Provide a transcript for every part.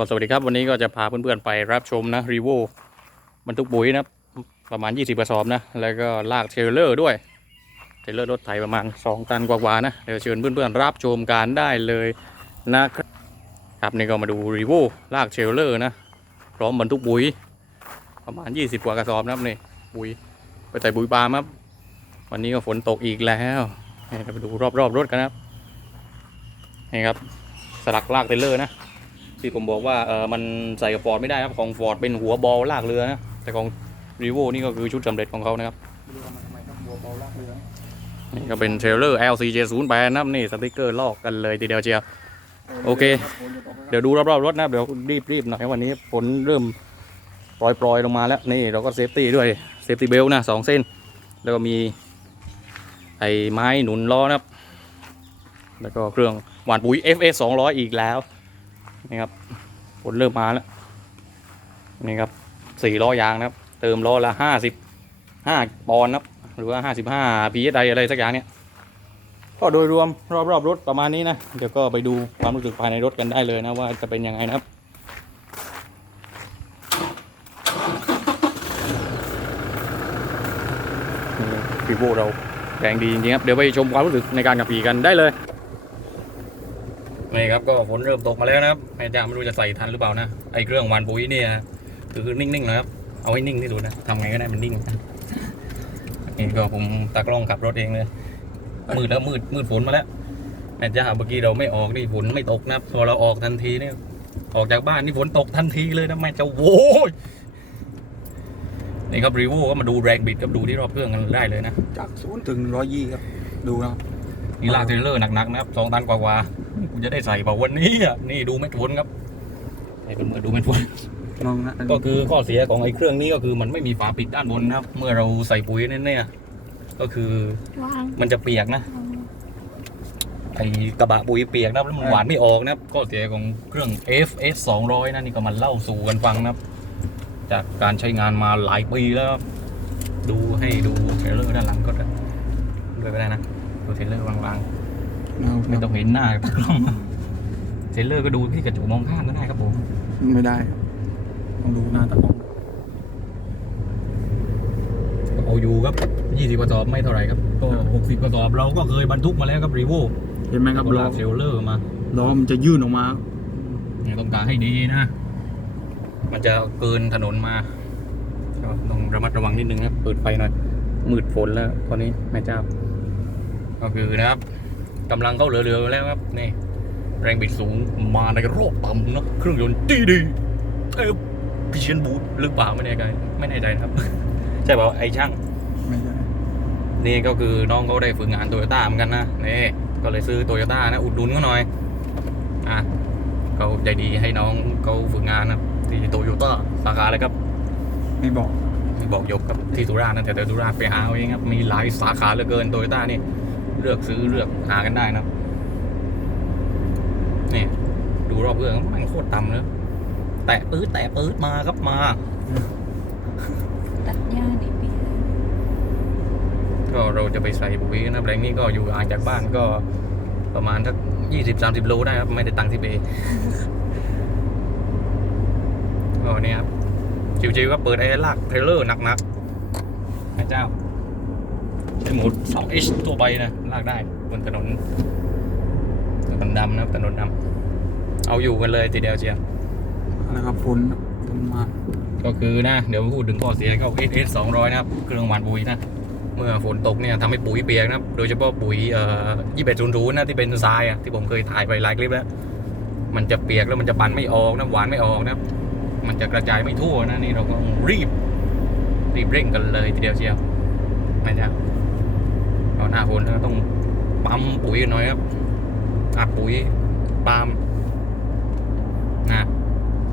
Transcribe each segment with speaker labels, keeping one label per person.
Speaker 1: ก็สวัสดีครับวันนี้ก็จะพาเพื่อนๆไปรับชมนะรีโวบรรทุกปุ๋ยนะประมาณ 20กระสอบนะ แล้วก็ลากเทรลเลอร์ด้วย เทรลเลอร์รถไถประมาณ 2 ตันกว่าๆนะเดี๋ยวเชิญเพื่อนๆรับชมการได้เลยนะครับครับนี่ก็มาดูรีโวลากเทรลเลอร์นะ พร้อมบรรทุกปุ๋ย ประมาณ 20 กว่ากระสอบนะครับนี่ปุ๋ยไปใส่ปุ๋ยปาล์มครับวันนี้ก็ฝนตกอีกแล้วเราไปดูรอบๆรถกันนะครับนี่ครับสลักลากเทรลเลอร์นะ ที่ผมบอกว่าเออมันใส่กับฟอร์ดไม่ได้ครับของฟอร์ดเป็นหัวบอลลากเรือนะแต่ของรีโวนี่ก็คือชุดสำเร็จของเขานะครับนี่ก็เป็นเทรลเลอร์ LCJ08 นะครับนี่สติกเกอร์ลอกกันเลยทีเดียวเชียวโอเค เดี๋ยวดูรอบๆรถนะเดี๋ยวรีบรีบหน่อยวันนี้ฝนเริ่มปล่อยปล่อยๆลงมาแล้วนี่เราก็เซฟตี้ด้วยเซฟตี้เบลนะสองเส้น แล้วก็มีไอ้ไม้หนุนล้อนะครับ แล้วก็เครื่องหวานปุ๋ย FS 200 อีกแล้ว นี่ครับฝนเริ่มมาแล้วนี่ครับสี่ล้อยางนะครับ เติมล้อละห้าสิบห้าปอนด์นะครับ หรือว่าห้าสิบห้าพีเอสไอะไรสักอย่างเนี่ยก็โดยรวมรอบๆรถประมาณนี้นะ เดี๋ยวก็ไปดูความรู้สึกภายในรถกันได้เลยนะ ว่าจะเป็นยังไงนะครับฟีโวเราแรงดีจริงๆครับ เดี๋ยวไปชมความรู้สึกในการขับขี่กันได้เลย นี่ครับก็ฝนเริ่มตกมาแล้วนะครับแม่จ้าไม่รู้จะใส่ทันหรือเปล่านะไอเครื่องหวานปุ๋ยเนี่ยคือนิ่งๆนะครับเอาให้นิ่งที่สุดนะทำไงก็ได้มันนิ่งนี่ก็ผมตากล้องขับรถเองเลยมืดแล้วมืดมืดฝนมาแล้วแม่จ้าเมื่อกี้เราไม่ออกนี่ฝนไม่ตกนะครับพอเราออกทันทีเนี่ยออกจากบ้านนี่ฝนตกทันทีเลยนะแม่เจ้าโว้ยนี่ครับรีวิวก็มาดูแรงบิดกับดูที่รอบเครื่องกันได้เลยนะ
Speaker 2: จากศูนย์ถึงร้อยยี่ครับดูนะครับ
Speaker 1: นี่ลากเทรลเลอร์หนักๆนะครับสองตันกว่าๆ กูจะได้ใส่เปล่าวันนี้อะนี่ดูเม็ดฝนครับให้เป็นมือดูเม็ดฝน
Speaker 2: มองนะ
Speaker 1: ก็คือข้อเสียของไอ้เครื่องนี้ก็คือมันไม่มีฝาปิดด้านบนนะครับ เมื่อเราใส่ปุ๋ยเนี่ยก็คือ
Speaker 3: วาง
Speaker 1: มันจะเปียกนะไอกระบะปุ๋ยเปียกนะครับแล้วมันหวานไม่ออกนะครับข้อเสียของเครื่อง FS 200นะนี่ก็มันเล่าสู่กันฟังนะครับ จากการใช้งานมาหลายปีแล้วครับดูให้ดูเทรลเลอร์ด้านหลังก็ได้ด้วยไปได้นะ ดูเทรลเลอร์วางๆ ไม่ต้องเห็นหน้ากับกล้องเทรลเลอร์ก็ดูที่กระจกมองข้างก็ได้ครับผม
Speaker 2: ไม่ได้ครับต้องดูหน้าตะกล้อง
Speaker 1: เอาอยู่ครับ20กระสอบไม่เท่าไหร่ครับ ก็60กระสอบเราก็เคยบรรทุกมาแล้วครับรีโว
Speaker 2: เห็นไหมครับ
Speaker 1: ก็
Speaker 2: ล้อ
Speaker 1: ลากเทรลเลอร์มา
Speaker 2: ล้อมันจะยื่นออกมา
Speaker 1: เนี่ยต้องการให้ดีนะ มันจะเกินถนนมาก็ต้องระมัดระวังนิดนึงครับ เปิดไฟหน่อย มืดฝนแล้วตอนนี้แม่เจ้า ก็คือนะครับ กำลังเข้าเรือๆแล้วครับนี่แรงบิดสูงมาในรอบต่ำเนอะเครื่องยนต์ดีดีๆเอ้ยพิเชียนบูทหรือเปล่าไม่แน่ใจไม่แน่ใจนะครับ ใช่เปล่าไอ้ช่าง
Speaker 2: ไม่ใช่
Speaker 1: นี่ก็คือน้องเขาได้ฝึกงานโตโยต้าเหมือนกันนะนี่ก็เลยซื้อโตโยต้านะอุดหนุนเขาหน่อยอะเขาใจดีให้น้องเขาฝึกงานนะที่โตโยต้าสาขาอะไรครับ
Speaker 2: ไม่บอก
Speaker 1: ไม่บอกยกครับที่สุราษฎร์นะแต่เดี๋ยวสุราษฎร์ไปหาเอาเองครับมีหลายสาขาเหลือเกินโตโยต้านี่ เลือกซื้อเลือกหากันได้นะครับนี่ดูรอบเครื่องมันโคตรต่ำเลยแตะปื๊ดแตะปื๊ดมาครับมา
Speaker 3: ตัดหญ้าในปี
Speaker 1: ก็เราจะไปใส่ปุ๋ยนะแรงนี้ก็อยู่ห่างจากบ้านก็ประมาณสักยี่สิบสามสิบโลได้ครับ ไม่ได้ตังค์ที่เบย์ก็เนี่ยครับจิวๆก็เปิดไอ้ลากเทรลเลอร์หนักๆพระเจ้า ใช้โหมด 2H ตัวใบนะลากได้บนถนนถนนดำนะครับถนนดำเอาอยู่กันเลยทีเดียวเชียว
Speaker 2: นะครับฝนฝนมา
Speaker 1: ก็คือนะ เดี๋ยวพูดถึงข้อเสียก็ SS 200นะครับเครื่องหวานปุ๋ยนะ เมื่อฝนตกเนี่ยทำให้ปุ๋ยเปียกนะครับโดยเฉพาะปุ๋ยเอ่อ2100นะที่เป็นทรายอะที่ผมเคยถ่ายไปหลายคลิปแล้ว มันจะเปียกแล้วมันจะปั่นไม่ออกนะหวานไม่ออกนะครับมันจะกระจายไม่ทั่วนะนี่เราก็รีบรีบเร่งกันเลยทีเดียวเชียวนะจ๊ะ เอาหน้าฝนก็ต้องปั๊มปุ๋ยหน่อยครับอัดปุ๋ยปาล์มนะ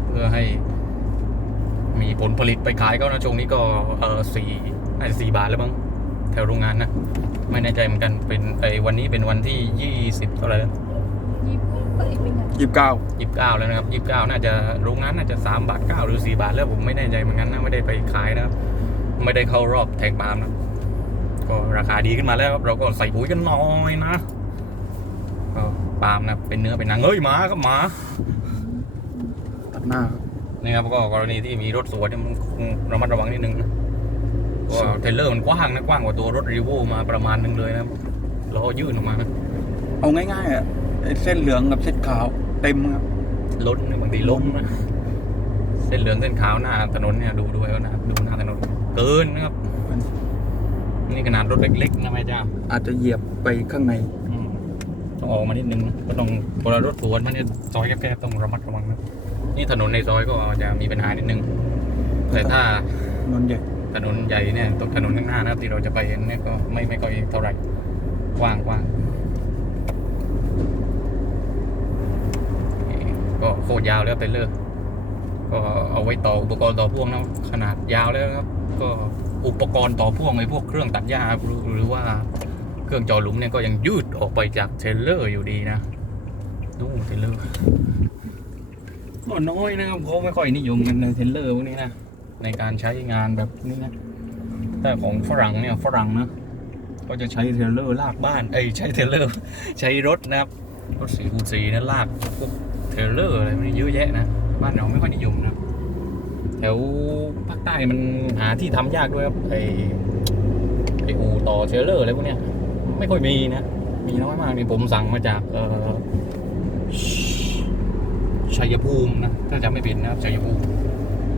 Speaker 1: เพื่อให้ มีผลผลิตไปขายก็นะช่วงนี้ก็เออสี่น่าจะสี่บาทแล้วมั้งแถวโรงงานนะ ไม่แน่ใจเหมือนกันเป็นไอ้วันนี้เป็นวันที่ยี่สิบเท่าไหร่แล้ว
Speaker 3: ยี่สิบเอ้ยเป็นไง
Speaker 2: ยี่สิบเก้า
Speaker 1: ยี่สิบเก้าแล้วนะครับยี่สิบเก้าน่าจะโรงงานน่าจะสามบาทเก้าหรือสี่บาทแล้วผมไม่แน่ใจเหมือนกันนะไม่ได้ไปขายนะครับ ไม่ได้เข้ารอบแทงปาล์มนะ ก็ราคาดีขึ้นมาแล้วครับเราก็ใส่ปุ๋ยกันหน่อยนะก็ปาล์มนะเป็นเนื้อเป็นหนังเฮ้ยหมาครับหมา
Speaker 2: ตัดหน้าครับ
Speaker 1: นี่ครับก็กรณีที่มีรถสวนเนี่ยมันคงระมัดระวังนิดนึงนะเพราะว่าเทรลเลอร์มันกว้างนะกว้างกว่าตัวรถรีโวมาประมาณนึงเลยนะครับล้อยื่นออกมานะ
Speaker 2: เอาง่ายๆอะไอ้เส้นเหลืองกับเส้นขาวเต็มครับ
Speaker 1: ล้นบางทีล้มนะเส้นเหลืองเส้นขาวหน้าถนนเนี่ยดูดูไว้นะครับดูหน้าถนนเกินนะครับ นี่ขนาดรถเล็กๆนะแม่เจ้า
Speaker 2: อาจจะเหยียบไปข้างใน
Speaker 1: อืมต้องออกมานิดนึงนะก็ต้องพอเรารถสวนมันเนี่ยซอยแคบๆต้องระมัดระวังนะนี่ถนนในซอยก็จะมีปัญหานิดนึงแต่ถ้า
Speaker 2: นนท์ใหญ่
Speaker 1: ถนนใหญ่เนี่ยตรงถนนข้างหน้านะครับที่เราจะไปเนี่ยก็ไม่ไม่ค่อยเท่าไหร่กว้างกว้างนี่ก็โคตรยาวแล้วเทรลเลอร์ก็เอาไว้ต่ออุปกรณ์ต่อพ่วงนะขนาดยาวแล้วครับ ก็ อุปกรณ์ต่อพ่วงไอ้พวกเครื่องตัดหญ้าหรือว่าเครื่องจอหลุมเนี่ยก็ยังยืดออกไปจากเทเลอร์อยู่ดีนะดูเทเลอร์ก็น้อยนะครับเขาไม่ค่อยนิยมกันในเทเลอร์พวกนี้นะในการใช้งานแบบนี้นะแต่ของฝรั่งเนี่ยฝรั่งนะก็จะใช้เทเลอร์ลากบ้านเอ้ใช้เทเลอร์ใช้รถนะครับรถสี่คูสีนะลากพวกเทเลอร์อะไรนี้เยอะแยะนะบ้านเราไม่ค่อยนิยมนะ แถวภาคใต้มันหาที่ทำยากด้วยครับไอไออูต่อเทรลเลอร์อะไรพวกเนี้ยไม่ค่อยมีนะ มีน้อยมากนี่ผมสั่งมาจากเออชัยภูมินะถ้าจำไม่ผิดนะครับชัยภูมิ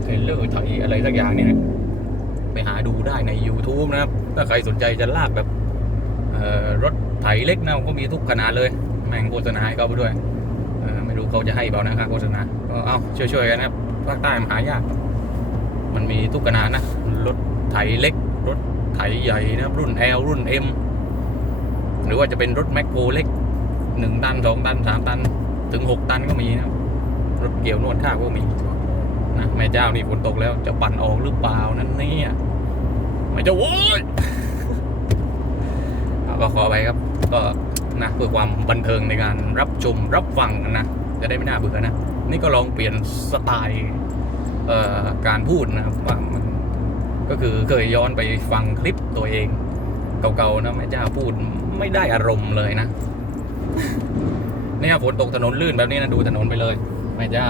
Speaker 1: เทรลเลอร์ไทยอะไรสักอย่างเนี่ยไปหาดูได้ใน YouTube นะครับ ถ้าใครสนใจจะลากแบบเอ่อรถไถเล็กนะก็มีทุกขนาดเลย แม่งโฆษณาให้เขาไปด้วย ไม่รู้เขาจะให้เปล่านะค่าโฆษณาก็เอาช่วยๆกันนะครับภาคใต้มหายาก มันมีทุกขนาดนะ รถไถเล็ก รถไถใหญ่นะรุ่น L รุ่น M หรือว่าจะเป็นรถแมคโครเล็กหนึ่งตันสองตันสามตัน ถึงหกตันก็มีนะรถเกี่ยวนวดข้าวก็มีนะแม่เจ้านี่ฝนตกแล้วจะปั่นออกหรือเปล่านั่นนี่ไม่จะโว้ยก็ขอไปครับ ก็นะเพื่อความบันเทิงในการรับชมรับฟังนะ จะได้ไม่น่าเบื่อนะ นี่ก็ลองเปลี่ยนสไตล์ การพูดนะครับว่ามันก็คือเคยย้อนไปฟังคลิปตัวเอง เก่าๆนะแม่เจ้าพูดไม่ได้อารมณ์เลยนะเนี่ยฝนตกถนนลื่นแบบนี้นะดูถนนไปเลยแม่เจ้า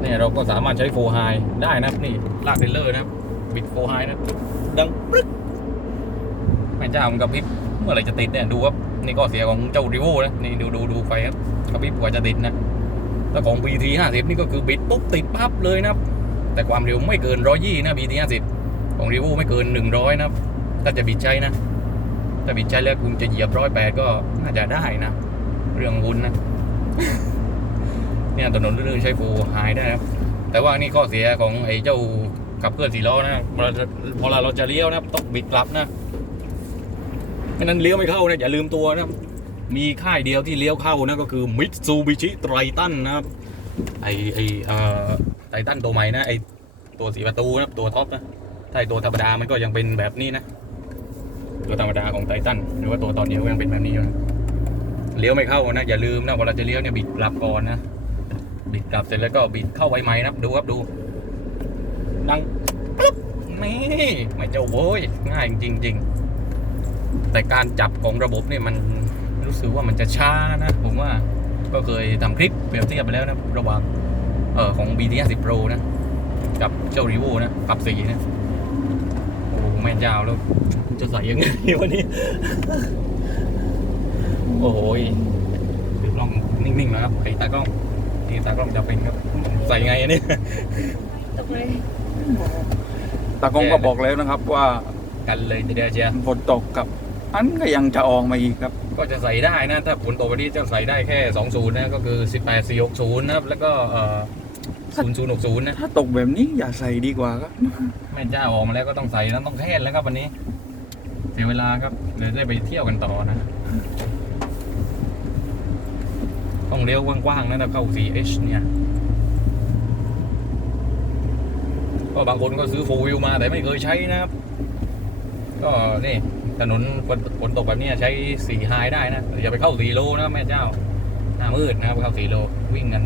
Speaker 1: เนี่ยเราก็สามารถใช้โฟไฮได้นะนี่ลากเทเลอร์นะบิดโฟไฮนะดังปึ๊กแม่เจ้ามันกระพริบเมื่อไรจะติดเนี่ยดูครับนี่ก็เสียของเจ้าริโวนะนี่ดูดูดูไฟครับกระพริบกว่าจะติดนะแล้วของ BT 50นี่ก็คือบิดปุ๊บติดปั๊บเลยนะครับ แต่ความเร็วไม่เกินร้อยยี่นะ BT 50ของริโวไม่เกินหนึ่งร้อยนะถ้าจะบิดใช้นะ ถ้าบิดใช้แล้วคุณจะเหยียบร้อยแปดก็น่าจะได้นะ เรื่องวุ้นนะ เนี่ยถนนลื่นใช้โฟหายได้นะครับแต่ว่านี่ข้อเสียของไอ้เจ้าขับเคลื่อนสี่ล้อนะเวลาเวลาเราจะเลี้ยวนะต้องบิดกลับนะไม่นั้นเลี้ยวไม่เข้านะอย่าลืมตัวนะ มีค่ายเดียวที่เลี้ยวเข้านะก็คือมิตซูบิชิไตรตันนะครับไอไอเอ่อ ไททันตัวใหม่นะไอตัวสีประตูนะตัวท็อปนะถ้าไอตัวธรรมดามันก็ยังเป็นแบบนี้นะตัวธรรมดาของไททันหรือว่าตัวตอนเดียวก็ยังเป็นแบบนี้อยู่นะเลี้ยวไม่เข้านะอย่าลืมนะเวลาจะเลี้ยวเนี่ยบิดกลับก่อนนะบิดกลับเสร็จแล้วก็บิดเข้าไวไหมนะดูครับดูดังปึ๊บนี่ไม่เจ้าโว้ยง่ายจริงๆจริงแต่การจับของระบบเนี่ยมันรู้สึกว่ามันจะช้านะ ผมว่าก็เคยทำคลิปเปรียบเทียบไปแล้วนะระหว่าง เออของ BT 50 Pro นะ กับเจ้า r ี v o นะกับสีนะ โอ้โหแม่นยาวแล้วจะใส่ยังไงวันนี้ โอ้โหยถือกล้องนิ่งๆนะครับไอ้ตากล้องนี่ตากล้องจะเป็นครับใส่ไงอันนี้
Speaker 3: ตกเลย
Speaker 2: ตากล้องก็บอกแล้วนะครับว่า
Speaker 1: กันเลยทีเดียวเชียร์
Speaker 2: ฝนตกกับ อันก็ยังจะออกมาอีกครับ
Speaker 1: ก็จะใส่ได้นะ ถ้าฝนตกวันนี้จะใส่ได้แค่ 20 นะ ก็คือ 18 460 นะครับ แล้วก็เอ่อ 0060นะ
Speaker 2: ถ้าตกแบบนี้อย่าใส่ดีกว่าครับ
Speaker 1: แม่เจ้าออกมาแล้วก็ต้องใส่แล้วต้องแค่นแล้วครับวันนี้ เสียเวลาครับเดี๋ยวได้ไปเที่ยวกันต่อนะ ต้องเลี้ยวกว้างๆนะถ้าเข้า 4H เนี่ยก็บางคนก็ซื้อโฟวิวมาแต่ไม่เคยใช้นะครับ ก็นี่ถนนฝนฝนตกแบบเนี้ยใช้สี่ไฮได้นะแต่อย่าไปเข้าสี่โลนะแม่เจ้า หน้ามืดนะครับเข้าสี่โลวิ่งกัน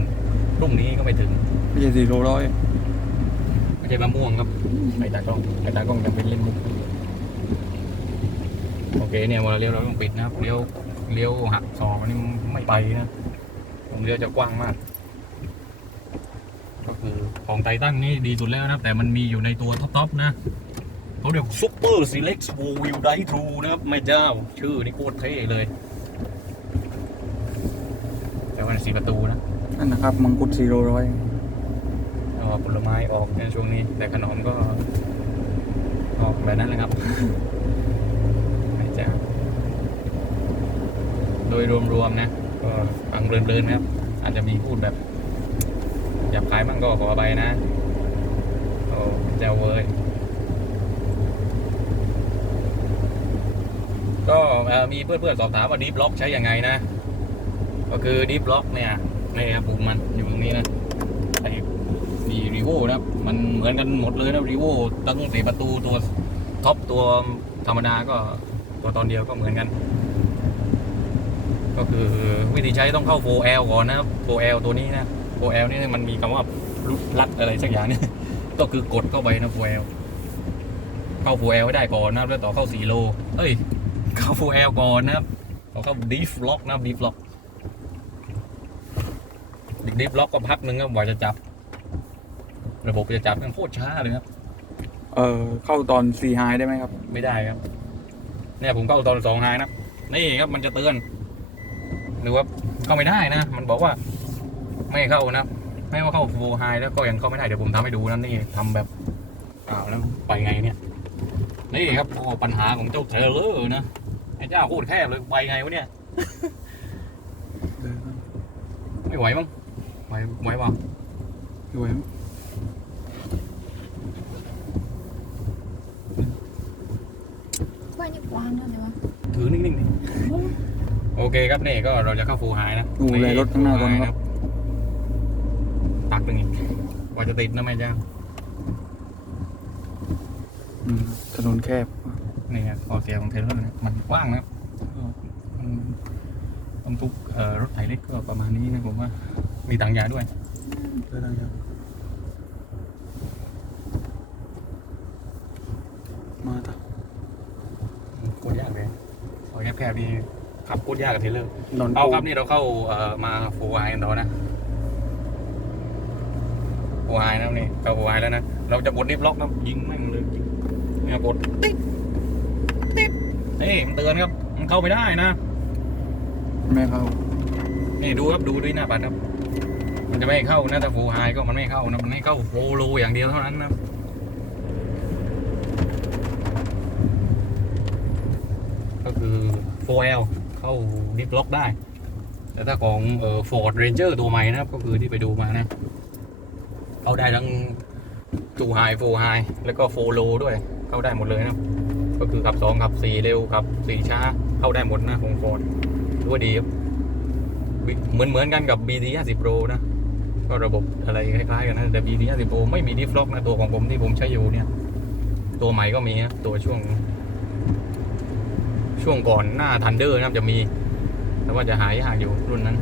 Speaker 1: พรุ่งนี้ก็ไม่ถึง
Speaker 2: ไม่ใช่สี่โลร้อย
Speaker 1: ไม่ใช่มะม่วงครับไอ้ตากล้องไอ้ตากล้องจะเป็นเล่นมุกโอเคเนี่ยเวลาเลี้ยวเราต้องปิดนะครับเลี้ยวเลี้ยวหักศอกอันนี้ไม่ไปนะผมเลี้ยวจะกว้างมาก ก็คือของไททันนี่ดีสุดแล้วนะครับแต่มันมีอยู่ในตัวท็อปๆนะเขาเรียกซุปเปอร์ซีเล็กซ์โววิลไดทรูนะครับไม่เจ้า ชื่อนี่โคตรเท่เลย แต่ว่าสีประตูนะ
Speaker 2: นั่นนะครับ มังคุดซีโร่ร้อย
Speaker 1: ก็ ผลไม้ออกในช่วงนี้ แต่ขนมก็ออกแบบนั้นเลยครับไม่จ้าโดยรวมๆนะ ก็ฟังเพลินๆนะครับ อาจจะมีพูดแบบหยาบคายบ้างก็ขอไปนะ โอ้เจ้าเว้ยก็มีเพื่อนๆสอบถามว่าดีบล็อกใช้ยังไงนะ ก็คือดีบล็อกเนี่ยนี่ครับปุ่มมันอยู่ตรงนี้นะ รีโวนะครับมันเหมือนกันหมดเลยนะรีโวตั้งแต่ประตูตัวท็อปตัวธรรมดาก็ตัวตอนเดียวก็เหมือนกัน ก็คือวิธีใช้ต้องเข้า 4L ก่อนนะครับ 4L ตัวนี้นะ 4L นี่มันมีคำว่ารัดอะไรสักอย่างเนี่ยก็คือกดเข้าไปนะ 4L เข้า 4L ให้ได้ก่อนนะแล้วต่อเข้า4โลเอ้ยเข้า 4L ก่อนนะครับต่อเข้า Deep Lock นะครับ Deep Lock Deep Lock ก็พักหนึ่งก็กว่าจะจับ ระบบจะจับมันโคตรช้าเลยครับ
Speaker 2: เออเข้าตอนซีไฮได้ไหมครับ
Speaker 1: ไม่ได้ครับ เนี่ยผมเข้าตอนสองไฮนะ นี่ครับมันจะเตือน หรือว่าเข้าไม่ได้นะ มันบอกว่า ไม่ให้เข้านะ ไม่ว่าเข้าฟูไฮแล้วก็ยังเข้าไม่ได้ เดี๋ยวผมทำให้ดูนะนี่ทำแบบอ้าวแล้วไปไงเนี่ย นี่ครับโอ้ปัญหาของเจ้าเทรลเลอร์นะไอ้เจ้าโคตรแคบเลยไปไงวะเนี่ย ไม่ไหวมั้งไหวไหวเปล่า
Speaker 2: ด้วย
Speaker 3: ก ล้วยนี่กว้างเท่าไหร่วะ
Speaker 1: ถือนิ่งๆดิโอเคครับนี่ก็เราจะเข้าฟูไฮนะ
Speaker 2: ดูแลรถข้างหน้าก่อน
Speaker 1: full high
Speaker 2: ครับ
Speaker 1: ตักหนึ่งอีกกว่าจะติดนะแม่เจ้า
Speaker 2: อืมถนนแคบ
Speaker 1: นี่ครับข้อเสียของเทรลเลอร์นะมันกว้างนะครับก็มันบรรทุกเอ่อรถไถเล็กก็ประมาณนี้นะผมว่า มีต่างยาด้วย
Speaker 2: ได้ได้ครับมาต่อ
Speaker 1: โคตรยากเลยซอยแคบๆดีขับโคตรยากกับเทรลเลอร์
Speaker 2: นอน
Speaker 1: เอาครับนี่เราเข้าเอ่อมาฟูไฮกันต่อนะฟูไฮนะนี่เข้าฟูไฮแล้วนะเราจะกดดิฟล็อกครับยิงแม่งเลยเนี่ยกดติ๊ดติ๊ดนี่มันเตือนครับ มันเข้าไม่ได้นะ
Speaker 2: แม่เข้า
Speaker 1: นี่ดูครับดูด้วยหน้าปัดครับ มันจะไม่ให้เข้านะแต่ฟูไฮก็มันไม่เข้านะมันให้เข้าโฟโลอย่างเดียวเท่านั้นนะก็คือ 4L เข้าดิฟล็อกได้ แต่ถ้าของเอ่อ Ford Ranger ตัวใหม่นะครับ ก็คือที่ไปดูมานะ เข้าได้ทั้ง2 High 4 High แล้วก็4 Low ด้วย เข้าได้หมดเลยนะก็คือขับ 2 ขับ 4 เร็ว ขับ 4 ช้า เข้าได้หมดนะของ Ford ถือว่าดีครับเหมือนเหมือนกันกับ BT 50 Pro นะ ก็ระบบอะไรคล้ายๆกันนะแต่ BT 50 Pro ไม่มีดิฟล็อกนะ ตัวของผมที่ผมใช้อยู่เนี่ย ตัวใหม่ก็มีนะตัวช่วง ช่วงก่อนหน้า Thunder นะครับจะมี แต่ว่าจะหายากอยู่รุ่นนั้น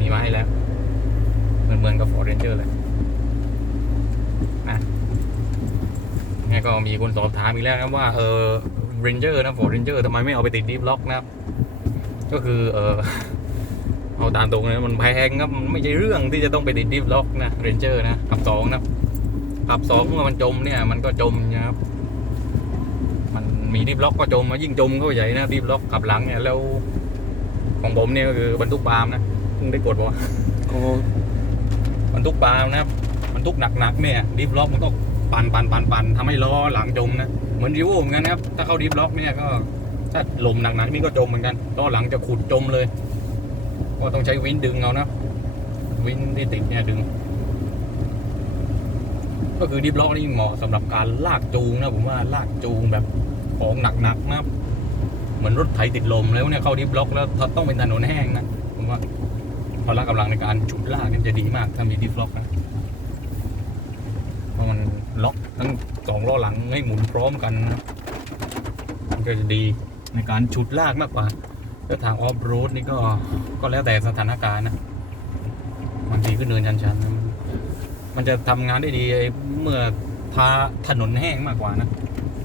Speaker 1: มีมาให้แล้ว เหมือนเหมือนกับ Ford Ranger เลยนะไงก็มีคนสอบถามอีกแล้วนะว่าเออ Ranger นะ Ford Ranger ทำไมไม่เอาไปติดดิฟล็อกนะครับ ก็คือเออเอาตามตรงเลยมันแพงครับมันไม่ใช่เรื่องที่จะต้องไปติดดิฟล็อกนะเรนเจอร์นะขับสองนะขับสองเมื่อมันจมเนี่ยมันก็จมนะครับ มันมีดิฟล็อกก็จมมายิ่งจมก็ใหญ่นะดิฟล็อกขับหลังเนี่ยแล้ว ของผมเนี่ยก็คือบรรทุกปาล์มนะเพิ่งได้กดบอกว่า
Speaker 2: ก็
Speaker 1: บรรทุกปาล์มนะครับบรรทุกหนักๆเนี่ยดิฟล็อกมันก็ปั่นปั่นปั่นปั่นทำให้ล้อหลังจมนะเหมือนริโวเหมือนกันนะครับถ้าเข้าดิฟล็อกเนี่ยก็ถ้าลมหนักๆนี่ก็จมเหมือนกันล้อหลังจะขุดจมเลยก็ต้องใช้วินดึงเอานะวินที่ติดเนี่ยดึง ก็คือดิฟล็อกนี่เหมาะสำหรับการลากจูงนะผมว่าลากจูงแบบ ของหนักๆนะครับเหมือนรถไถติดลมแล้วเนี่ยเข้าดิฟล็อกแล้วต้องเป็นถนนแห้งนะผมว่าพละกำลังในการฉุดลากเนี่ยจะดีมากถ้ามีดิฟล็อกนะเพราะมันล็อกทั้งสองล้อหลังให้หมุนพร้อมกันนะมันก็จะดีในการฉุดลากมากกว่าแล้วทางออฟโรดนี่ก็ก็แล้วแต่สถานการณ์นะบางทีก็เนินชันๆมันจะทำงานได้ดีเมื่อพาถนนแห้งมากกว่านะ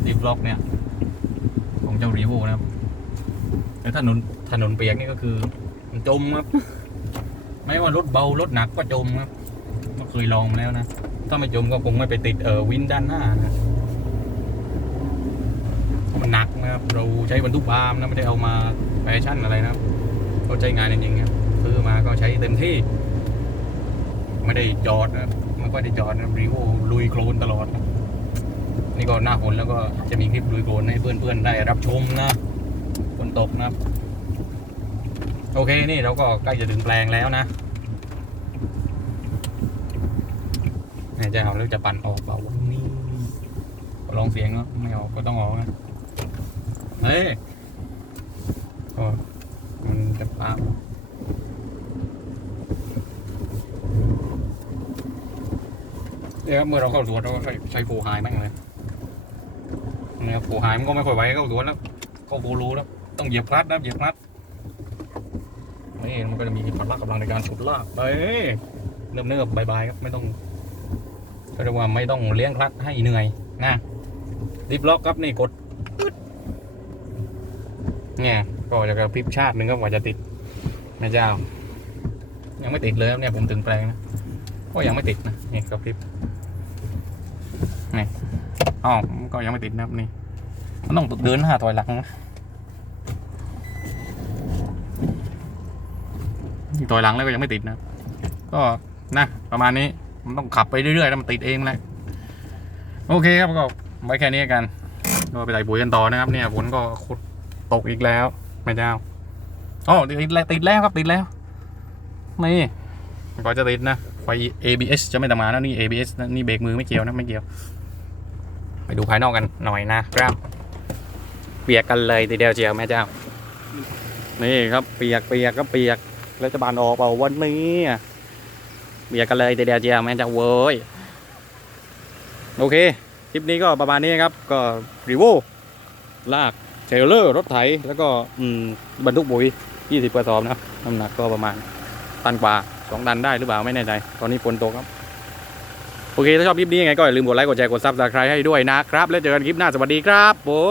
Speaker 1: ดีบล็อกเนี่ย เจ้ารีโวนะครับแต่ถนนถนนเปียกนี่ก็คือมันจมครับ ไม่ว่ารถเบารถหนักก็จมครับก็เคยลองมาแล้วนะ ถ้าไม่จมก็คงไม่ไปติดเออวินด้านหน้านะมันหนักนะครับ เราใช้บรรทุกบามนะไม่ได้เอามาแฟชั่นอะไรนะครับเขาใช้งานจริงๆครับซื้อมาก็ใช้เต็มที่ ไม่ได้จอดนะครับไม่ค่อยได้จอดนะรีโวลุยโคลนตลอดนะ นี่ก็หน้าฝนแล้วก็จะมีคลิปลุยโคลนให้เพื่อนๆได้รับชมนะฝนตกนะโอเคนี่เราก็ใกล้จะถึงแปลงแล้วนะแม่จะเอาแล้วจะปั่นออกเปล่าวะนี่ก็ลองเสียงเนาะไม่ออกก็ต้องออกนะเฮ้ยก็มันจะปาเดี๋ยวเมื่อเราเข้าสวนเราใช้ใช้โฟไฮมั่งเลย นะครับโฟไฮมันก็ไม่ค่อยไหวเข้าสวนแล้วเข้าโฟรูแล้วต้องเหยียบคลัตช์นะเหยียบคลัตช์นี่มันก็จะมีพละกำลังในการฉุดลากไปเนิบเนิบๆบายๆครับไม่ต้องก็เรียกว่าไม่ต้องเลี้ยงคลัดให้เหนื่อยนะดิฟล็อกครับนี่กดเนี่ยก็จะกระพริบชาติหนึ่งก็กว่าจะติดแม่เจ้า ยังไม่ติดเลยเนี่ยผมถึงแปลงนะก็ยังไม่ติดนะนี่กระพริบนี่ อ๋อก็ยังไม่ติดนะครับนี่มันต้องเดินหาถอยหลังนะถอยหลังแล้วก็ยังไม่ติดนะก็นะประมาณนี้มันต้องขับไปเรื่อยๆแล้วมันติดเองแหละโอเคครับก็ไว้แค่นี้กันก็ไปใส่ปุ๋ยกันต่อนะครับ เนี่ยฝนก็ตกอีกแล้วไม่เจ้าอ๋อติดแล้วติดแล้วครับติดแล้วนี่ก็จะติดนะไฟ ABS จะไม่ทำงานแล้วนี่ ABS นะนี่เบรกมือไม่เกี่ยวนะไม่เกี่ยว ไปดูภายนอกกันหน่อยนะครับ เปียกกันเลยทีเดียวเชียวแม่เจ้า นี่ครับเปียกเปียกก็เปียกแล้วจะบานออกเปล่าวันนี้เบียร์กันเลยเดียวเจียวแม่จะเว้ยโอเค คลิปนี้ก็ประมาณนี้ครับ ก็รีโวลากเทรลเลอร์รถไถ แล้วก็บรรทุกปุ๋ย 20กระสอบนะครับน้ำหนักก็ประมาณตันกว่า 2 ตันได้หรือเปล่าไม่แน่ใจ ตอนนี้ฝนตกครับ โอเค ถ้าชอบคลิปนี้ยังไงก็อย่าลืมกดไลค์ กดแชร์ กดซับสไครต์ให้ด้วยนะครับ แล้วเจอกันคลิปหน้า สวัสดีครับโอ้